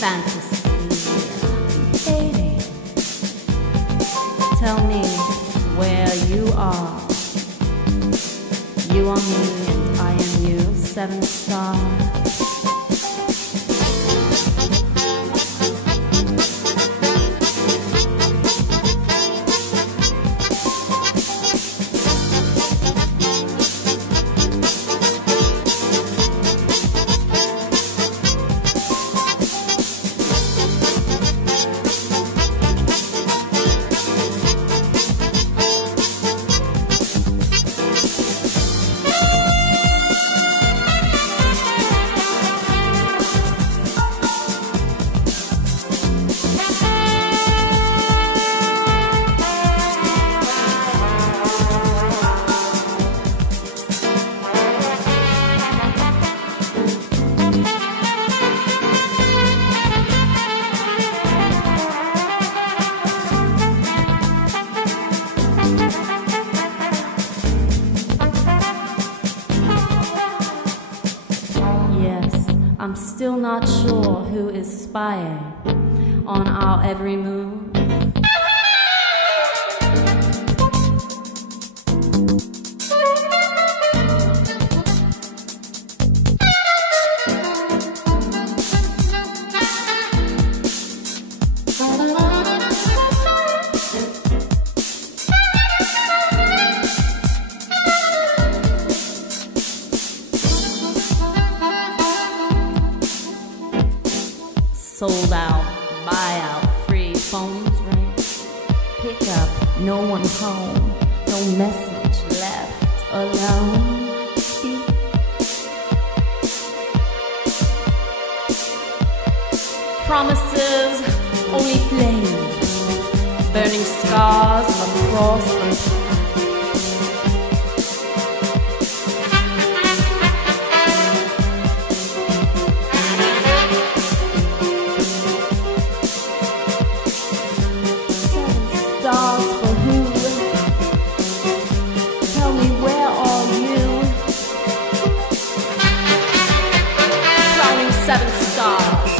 fantasy fading. Tell me where you are. You are me and I am you, 7 stars. I'm still not sure who is spying on our every move. Sold out, buy out, free, phones ring, pick up, no one home, no message left alone. Speak. Promises, only flames, burning scars across the path. Stars for who? Tell me, where are you? Crowning 7 stars.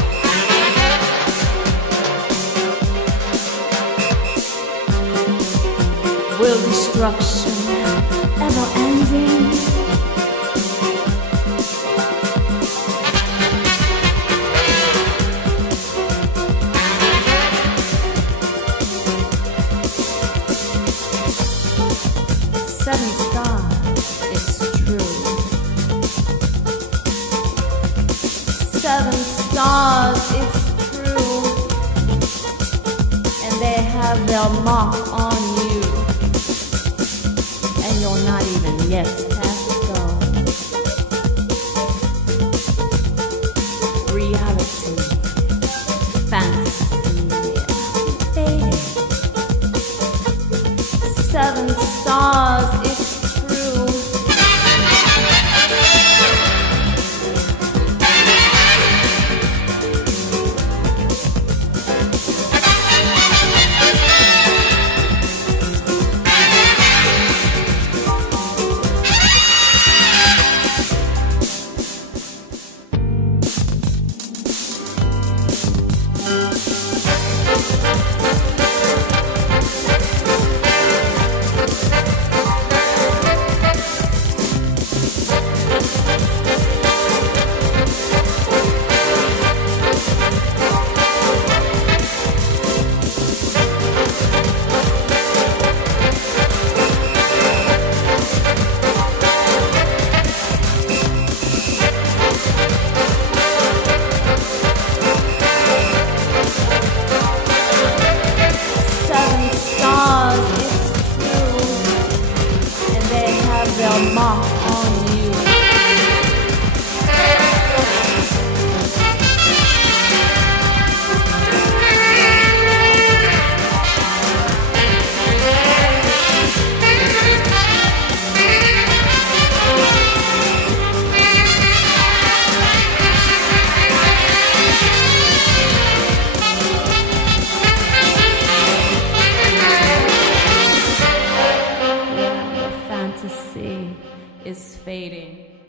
Will destruction ever ending? Seven stars, it's true. 7 stars, it's true. And they have their mark on you. And you're not even yet past go. Reality, fantasy, fading. 7 stars, it's true. Their mark on you. Yeah, the fantasy is fading.